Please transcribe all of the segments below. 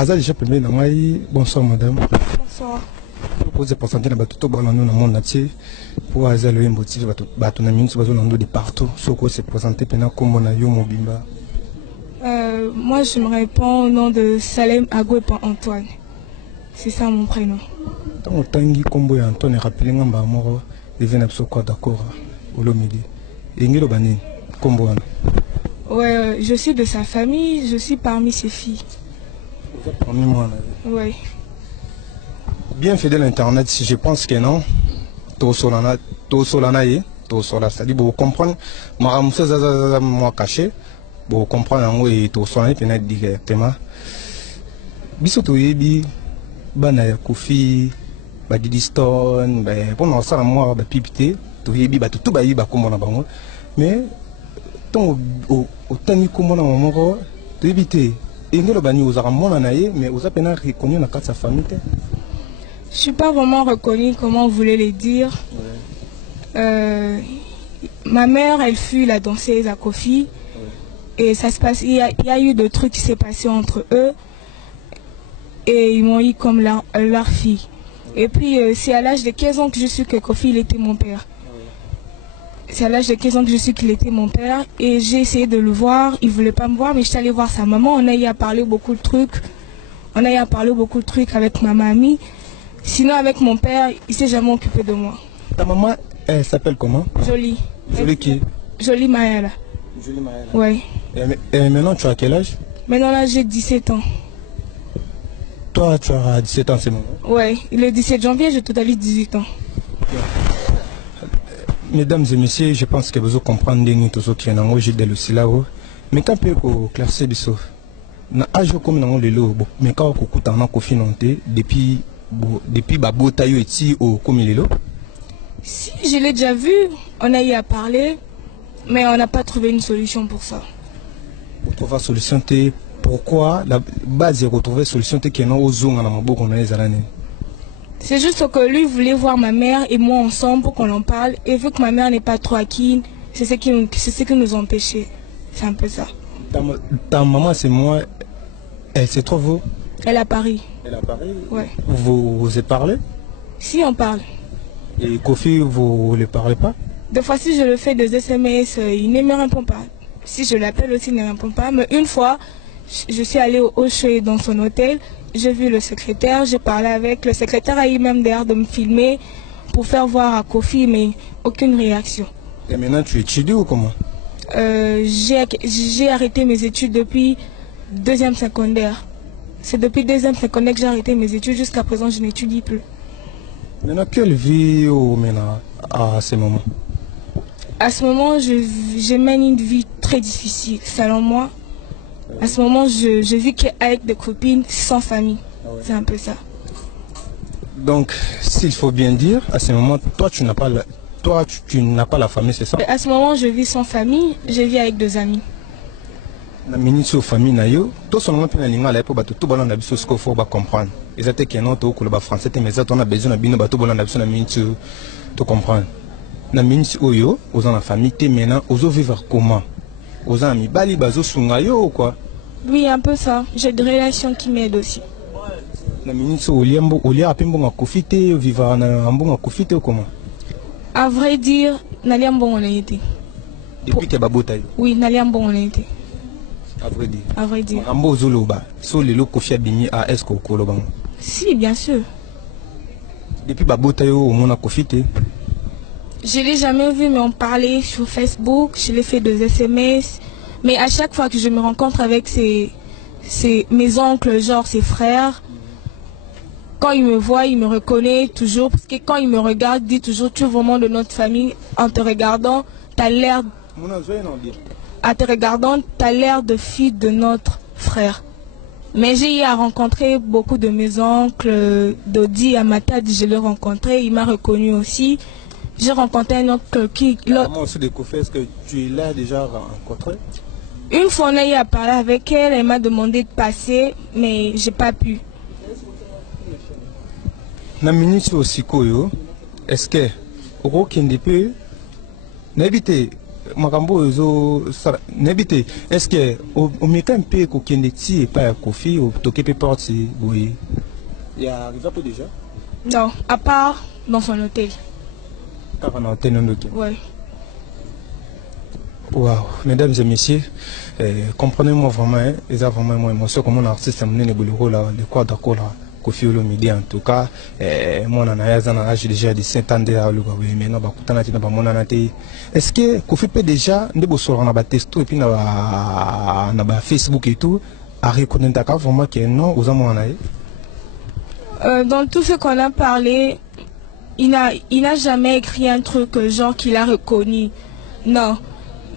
Aza déjà premier bonsoir madame. Bonsoir. Vous êtes présenté dans tout le monde entier pour Aza le motif na minute de partout. Ce que c'est présenté pendant comme on a eu Mobimba. Moi je me réponds au nom de Salem Agwepa Antoine. C'est ça mon prénom. Tant que Tanguy Combo et Antoine rappelé ngamba moro devient absolument d'accord au midi. Et ngelo bani Combo. Ouais, je suis de sa famille, je suis parmi ses filles. Vous êtes parmi moi. Ouais. Bien fidèle internet, si je pense que non. Tout solana, c'est-à-dire vous comprenez, moi caché, vous comprenez tout solana et directement. Biso to yebi bana ya Kofi ba Didi Stone ba pour ça moi ba pipité to yebi ba tout ba yiba komona bango mais ton au tani komona moko to yebité engelo bani ozaka mona na ye mais oza pena reconnu na kati sa famille. Je suis pas vraiment reconnue, comment vous voulez le dire. Ouais. Ma mère, elle fut la danseuse à Kofi. Ouais. Et ça se passe, il y a eu des trucs qui s'est passé entre eux. Et ils m'ont eu comme leur fille. Ouais. Et puis, c'est à l'âge de 15 ans que je suis que Kofi, il était mon père. Ouais. C'est à l'âge de 15 ans que je suis qu'il était mon père. Et j'ai essayé de le voir, il ne voulait pas me voir, mais je suis allée voir sa maman. On a eu à parler beaucoup de trucs. Avec ma mamie. Sinon, avec mon père, il ne s'est jamais occupé de moi. Ta maman, elle s'appelle comment? Jolie. Jolie qui? Jolie Maëla. Jolie Maëla. Oui. Et maintenant, tu as quel âge? Maintenant, là, j'ai 17 ans. Toi, tu as 17 ans, c'est moment? Oui. Le 17 janvier, j'ai totalement 18 ans. Mesdames et messieurs, je pense que vous comprenez tout ce qui est dans le jeu de l'Ocilao. Mais quand vous classer biso, na âge comme dans le lot, mais quand vous écoutez en Kofi depuis Babotayo et au Komilelo. Si, je l'ai déjà vu, on a eu à parler, mais on n'a pas trouvé une solution pour ça. Pour trouver une solution, pourquoi la base est retrouvée solution qui est dans le zone c'est juste que lui voulait voir ma mère et moi ensemble pour qu'on en parle. Et vu que ma mère n'est pas trop acquise, c'est ce qui nous empêchait. C'est un peu ça. Ta maman, c'est moi. Elle se trouve où? Elle est à Paris. Elle est à Paris? Ouais. Vous avez parlé? Si, on parle. Et Kofi, vous ne parlez pas? Des fois, si je le fais des SMS, il ne me répond pas. Si je l'appelle aussi, il ne répond pas. Mais une fois, je suis allée au Hocheux dans son hôtel. J'ai vu le secrétaire, j'ai parlé avec. Le secrétaire a eu même d'air de me filmer pour faire voir à Kofi, mais aucune réaction. Et maintenant, tu étudies ou comment? J'ai arrêté mes études depuis deuxième secondaire. C'est depuis deuxième secondaire que j'ai arrêté mes études. Jusqu'à présent, je n'étudie plus. Maintenant, quelle vie à ce moment? À ce moment, je mène une vie très difficile, selon moi. À ce moment, je vis qu'avec des copines sans famille. Ah ouais. C'est un peu ça. Donc, s'il faut bien dire, à ce moment, toi, tu n'as pas la famille, c'est ça? À ce moment, je vis sans famille, je vis avec des amis. La ministre de famille nayo tout son nom pe na linga la pour bato tout balanda biso ce qu'il faut ba comprendre ils étaient que non to ko ba français mais ça on a besoin na bino bato balanda biso na ministre to comprendre na ministre oyo aux en la famille té maintenant aux vivre comment aux amis bali bazo sunga yo quoi. Oui, un peu ça, j'ai des relations qui m'aident aussi. La ministre olia apembonga kofite vivre na ambonga kofite comment? À vrai dire, naliambonga on a été. Depuis que babota. Oui, naliambonga on a été. À vrai dire. À vrai dire. Si, bien sûr. Depuis Babotayo, au monde a profité. Je ne l'ai jamais vu, mais on parlait sur Facebook, je l'ai fait des SMS. Mais à chaque fois que je me rencontre avec mes oncles, genre ses frères, quand ils me voient, ils me reconnaissent toujours. Parce que quand ils me regardent, ils disent toujours, tu es vraiment de notre famille. En te regardant, tu as l'air... En te regardant, tu as l'air de fille de notre frère. Mais j'ai eu à rencontrer beaucoup de mes oncles, Dodi, Amata, je l'ai rencontré, il m'a reconnu aussi. J'ai rencontré un oncle qui... Comment aussi découvert, est-ce que tu l'as déjà rencontré? Une fois, on a eu à parler avec elle, elle m'a demandé de passer, mais j'ai pas pu. Na ministre aussi, est-ce que au Kende peut n'habiter makambo ezo n'habite est-ce que au mekan pe ko kendeti et pas Kofi au toqué pe porte oui il y a arrivé un peu déjà Non, à part dans son hôtel. Car on a hôtel non hôtel. Ouais. Waouh, mesdames et messieurs, comprenez-moi vraiment, et ça vraiment moi émotion comme un artiste amené le boulot là, le quoi d'accord là, Kofi Olomide en tout cas, moi on a âge déjà de 5 ans déjà le oui mais non bah kutana tina bah mon anate. Est-ce que Kofi peut déjà ndebo sur na ba testo et puis na ba Facebook et tout, à reconnaître d'accord vraiment que non aux amants Dans tout ce qu'on a parlé, il n'a jamais écrit un truc genre qu'il a reconnu. Non.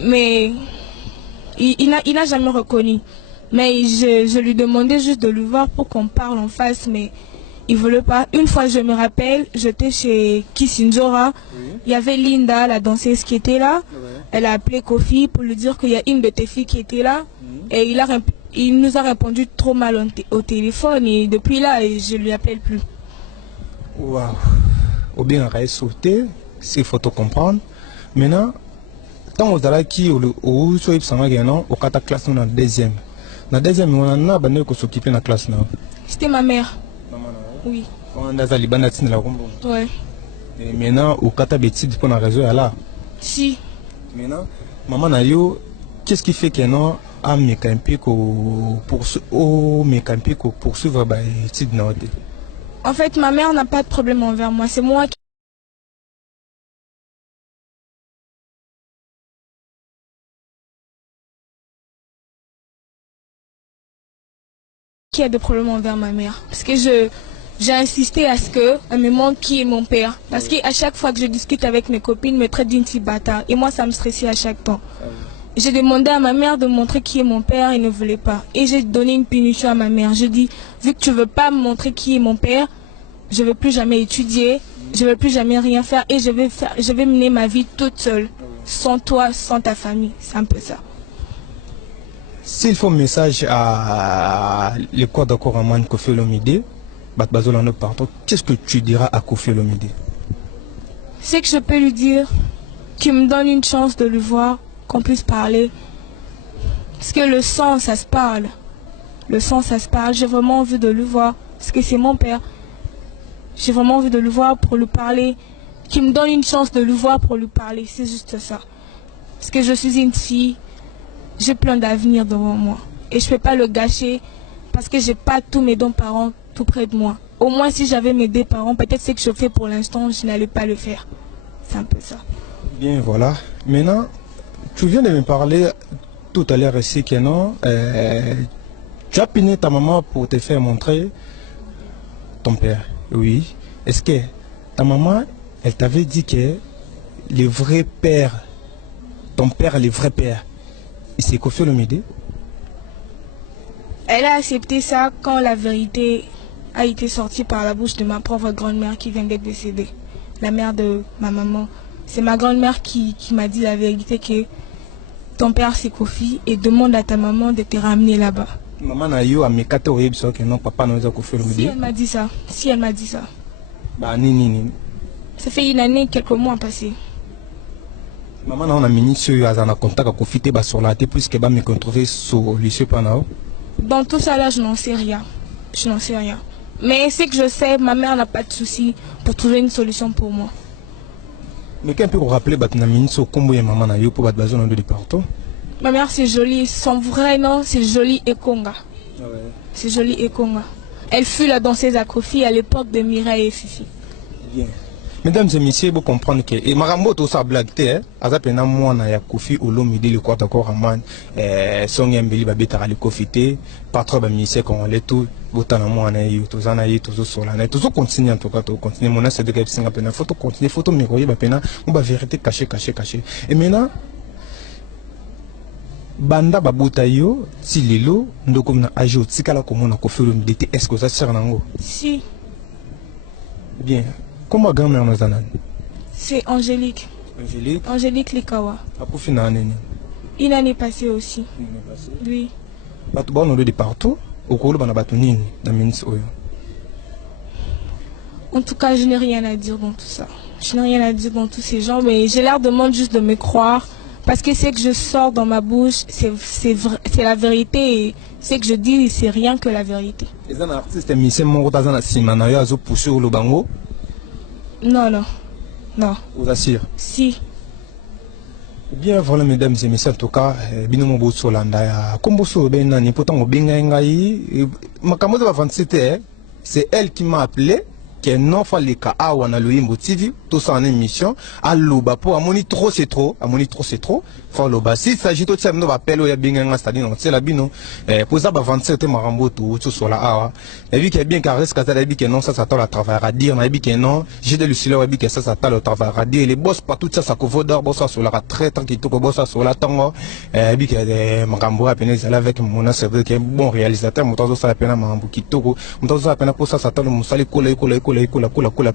Mais il n'a jamais reconnu. Mais je lui demandais juste de le voir pour qu'on parle en face, mais il ne voulait pas. Une fois, je me rappelle, j'étais chez Kissinjora. Oui. Il y avait Linda, la danseuse qui était là. Oui. Elle a appelé Kofi pour lui dire qu'il y a une de tes filles qui était là. Et il nous a répondu trop mal au téléphone. Et depuis là, je ne lui appelle plus. Waouh. Ou bien, on a sauté, s'il faut te comprendre. Maintenant, tant aux ala qui au soit au kata classe dans deuxième. Dans deuxième on a bande ko s'occuper na classe na. C'était ma mère. Maman. Oui. On a zali bande tin la kombo. Ouais. Et maintenant au kata betide pour na réseau là. Si. Maintenant maman na yo qu'est-ce qui fait que non a mécanique pour poursuivre ba étude na hôtel. En fait ma mère n'a pas de problème envers moi, c'est moi qui a des problèmes envers ma mère. Parce que j'ai insisté à ce qu'elle me montre qui est mon père. Parce qu'à chaque fois que je discute avec mes copines, ils me traitent d'une fille bâtard. Et moi, ça me stressait à chaque temps. J'ai demandé à ma mère de montrer qui est mon père, elle ne voulait pas. Et j'ai donné une punition à ma mère. Je dis, vu que tu ne veux pas me montrer qui est mon père, je ne veux plus jamais étudier, je ne veux plus jamais rien faire et je vais mener ma vie toute seule. Sans toi, sans ta famille. C'est un peu ça. S'il faut un message à l'école d'accord à Man Kofi Olomide, qu'est-ce que tu diras à Kofi Olomide? C'est que je peux lui dire qu'il me donne une chance de le voir, qu'on puisse parler. Parce que le sang, ça se parle. Le sang, ça se parle. J'ai vraiment envie de le voir. Parce que c'est mon père. J'ai vraiment envie de le voir pour lui parler. Qu'il me donne une chance de le voir pour lui parler. C'est juste ça. Parce que je suis une fille. J'ai plein d'avenir devant moi. Et je ne peux pas le gâcher parce que je n'ai pas tous mes deux parents tout près de moi. Au moins, si j'avais mes deux parents, peut-être ce que je fais pour l'instant, je n'allais pas le faire. C'est un peu ça. Bien, voilà. Maintenant, tu viens de me parler tout à l'heure ici que non, tu as piné ta maman pour te faire montrer ton père. Oui. Est-ce que ta maman, elle t'avait dit que le vrai père, ton père, le vrai père, c'est Kofi Olomide? Elle a accepté ça quand la vérité a été sortie par la bouche de ma pauvre grand-mère qui vient d'être décédée. La mère de ma maman. C'est ma grand-mère qui m'a dit la vérité que ton père c'est Kofi et demande à ta maman de te ramener là-bas. Maman a eu à me cater au que non, papa n'a pas Kofi Olomide. Si elle m'a dit ça. Si elle m'a dit ça. Bah ni. Ça fait une année, quelques mois passés. Maman on a mis sur un contact avec Kofi te sur la tête puisque va me retrouver sur le lycée Panao. Dans tout ça là, je n'en sais rien. Je n'en sais rien. Mais c'est que je sais, ma mère n'a pas de souci pour trouver une solution pour moi. Mais qu'est-ce que vous rappelez sur combo et maman na yo pour battre besoin de département? Ma mère c'est Jolie, son vrai nom c'est Jolie Ekonga. Ah ouais. C'est Jolie Ekonga. Elle fut la danseuse à Kofi à l'époque de Mireille et Fifi. Bien. Mesdames et messieurs, vous comprenez que et Marambo tout ça blague te azapena mwana ya Kofi Olomide le quoi d'accord aman son yembeli ba betara le Kofi te patron ba ministère qu'on les tout botana mwana yo to zana yi to sola na to continuer en tout cas to continuer mon c'est de que singa pena photo continuer photo me ba pena on ba vérité caché. Et maintenant banda babuta yo tilelo ndoko na ajo tikala komona Kofi Olomide est-ce que ça sert nango? Si. Bien. Comment grand-mère nous a? C'est Angélique. Angélique? Angélique Likawa. Une année passée aussi. Une année passée? Oui. On est de partout. En tout cas, je n'ai rien à dire dans tout ça. Je n'ai rien à dire dans tous ces gens, mais j'ai l'air de monde juste de me croire Parce que ce que je sors dans ma bouche, c'est la vérité. Et ce que je dis, c'est rien que la vérité. Et un artiste musicien moko taza na sima na yo azo pousser au bango? Non, non, non. Vous assure? Si. Bien voilà mesdames et messieurs, en tout cas bino mo boso landa ya komboso ben nani pourtant obenga ngai makambo za 27 c'est elle qui m'a appelé que non fallait ka awa na Loyembo TV tout ça en émission aloba pour amoni trop c'est trop faut loba si s'agit tout ça no ba pelo ya benga nga stadi non c'est la bino pour ça ba 27 marambo tout sur la awa et vu qu'il y a bien caresse ka ça dit que non ça t'attend à travailler à dire na bi que non j'ai de lucile dit que ça t'attend à travailler à dire les boss pas tout ça ça couvre d'or boss sur la très tranquille tout boss sur la tango bi que marambo a peine avec mon c'est vrai que bon réalisateur mon ça peine marambo qui tout mon ça peine pour ça t'attend mon sali coller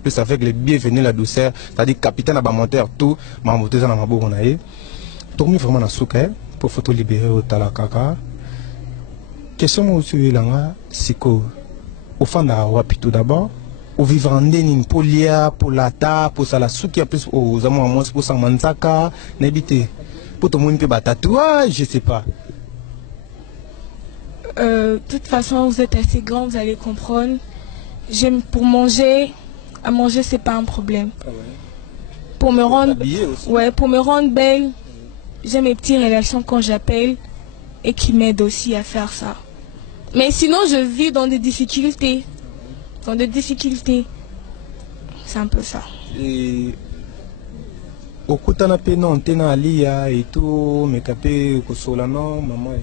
plus avec les bienvenus la douceur c'est-à-dire capitaine à monteur tout marambo tout ça na maboko na ye tourmi vraiment na souka pour photo libérer au talakaka question aussi langa siko au fond da wapi tout d'abord au vivre en déni pour lia pour la ta pour ça la souki plus aux amours moins pour ça manzaka n'habiter pour tout le monde peut tatouage je sais pas De toute façon vous êtes assez grand, vous allez comprendre. J'aime pour manger, à manger c'est pas un problème. Ah ouais. Pour me rendre pour me rendre belle, j'ai mes petites relations quand j'appelle et qui m'aident aussi à faire ça. Mais sinon je vis dans des difficultés. C'est un peu ça. Et au kutana pe non tena alia et tout mais capé ko solano maman.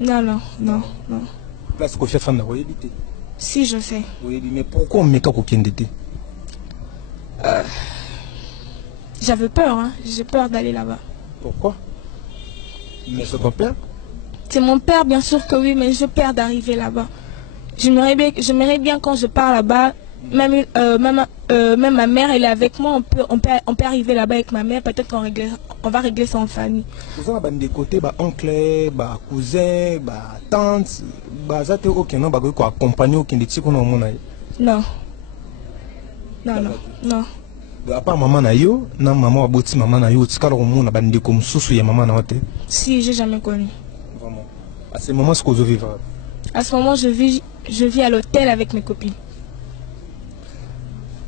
Non. Place ko fait fan na éviter. Si je sais. Oui, mais pourquoi on met quoi qu'au J'avais peur, hein. J'ai peur d'aller là-bas. Pourquoi? Mais c'est ton père? C'est mon père, bien sûr que oui, mais j'ai peur d'arriver là-bas. J'aimerais bien quand je pars là-bas, même ma mère, elle est avec moi, on peut arriver là-bas avec ma mère, peut-être qu'on va régler ça en famille. Vous avez des côtés, oncle, cousin, tante, ça te ok, non, quoi accompagner au Kinditi qu'on a au monde. Non. À part maman na yo, na maman aboti maman na yo, tikalo au monde bande comme sousou ya maman na ote. Si, j'ai jamais connu. Vraiment. À ce moment, ce que vous vivez. À ce moment, je vis à l'hôtel avec mes copines.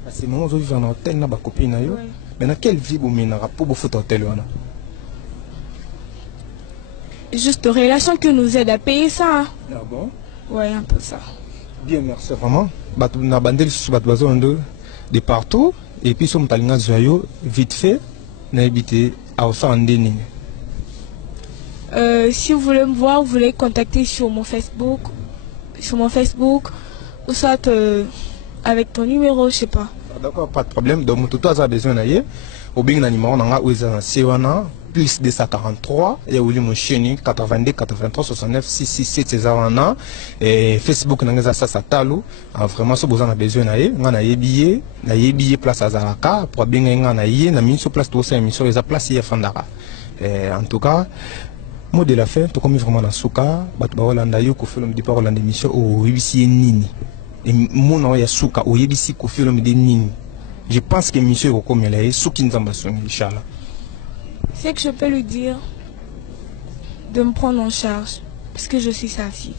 À ce moment, vous vivez en hôtel na ba copine na yo. Ouais. Mais dans quelle vie vous menez pour vous foutre hôtel là? Juste relation qui nous aide à payer ça. Hein. Ah bon? Ouais, un peu ça. Bien, merci vraiment. Na bandel sous besoin de partout et puis sur mtalinga zoyo vite fait na habité à Osandeni. Si vous voulez me voir, vous voulez contacter sur mon Facebook ou soit avec ton numéro, je sais pas. D'accord, pas de problème. Donc tout ça a besoin d'ailleurs. Au bien un numéro nanga ouza C1 plus 243 et ou mon chaîne 82 83 69 667 c'est et Facebook nanga ça talo vraiment ce besoin a besoin d'ailleurs. Ngana yebiye place à Zalaka pour bien ngana yé na min sur place tout ça émission les a place hier fandara. En tout cas mot de la fin, tout comme vraiment dans souka, batu ba Holanda yo ko film di par Holanda émission au yebisi nini. Et mon nom ya souka au yebisi ko film de nini. Je pense que monsieur ko comme là souki nzamba songi inchallah. C'est que je peux lui dire de me prendre en charge parce que je suis sa fille.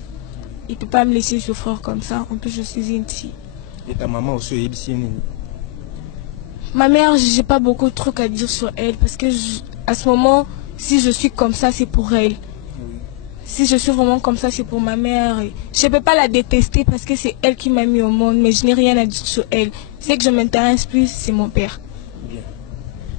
Il peut pas me laisser souffrir comme ça, en plus je suis une fille. Et ta maman aussi yebisi nini. Ma mère, j'ai pas beaucoup de trucs à dire sur elle parce que à ce moment si je suis comme ça, c'est pour elle. Si je suis vraiment comme ça, c'est pour ma mère. Je ne peux pas la détester parce que c'est elle qui m'a mis au monde, mais je n'ai rien à dire sur elle. C'est que je m'intéresse plus, c'est mon père. Bien.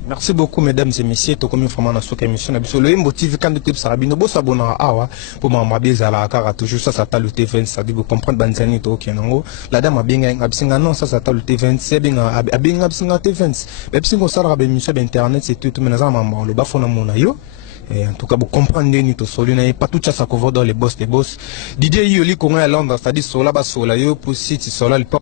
Merci beaucoup, mesdames et messieurs. Tout comme vraiment dans cette émission, le Loyembo TV quand de type Sarabino, vous s'abonnez à pour m'embêter à la cara toujours ça s'attend le T20, ça dit vous comprendre Banzani to Kenango. La dame a bien absinga non ça s'attend le T20, c'est bien absinga T20. Mais si vous savez l'émission d'internet c'est tout mais dans maman le bafona monayo. Et en tout cas, vous comprenez ni tout seul, n'avez pas tout ça qu'on voit dans les boss. Didier Yoli, qu'on est à Londres, c'est-à-dire Sola, Sola, yo, pour si Sola,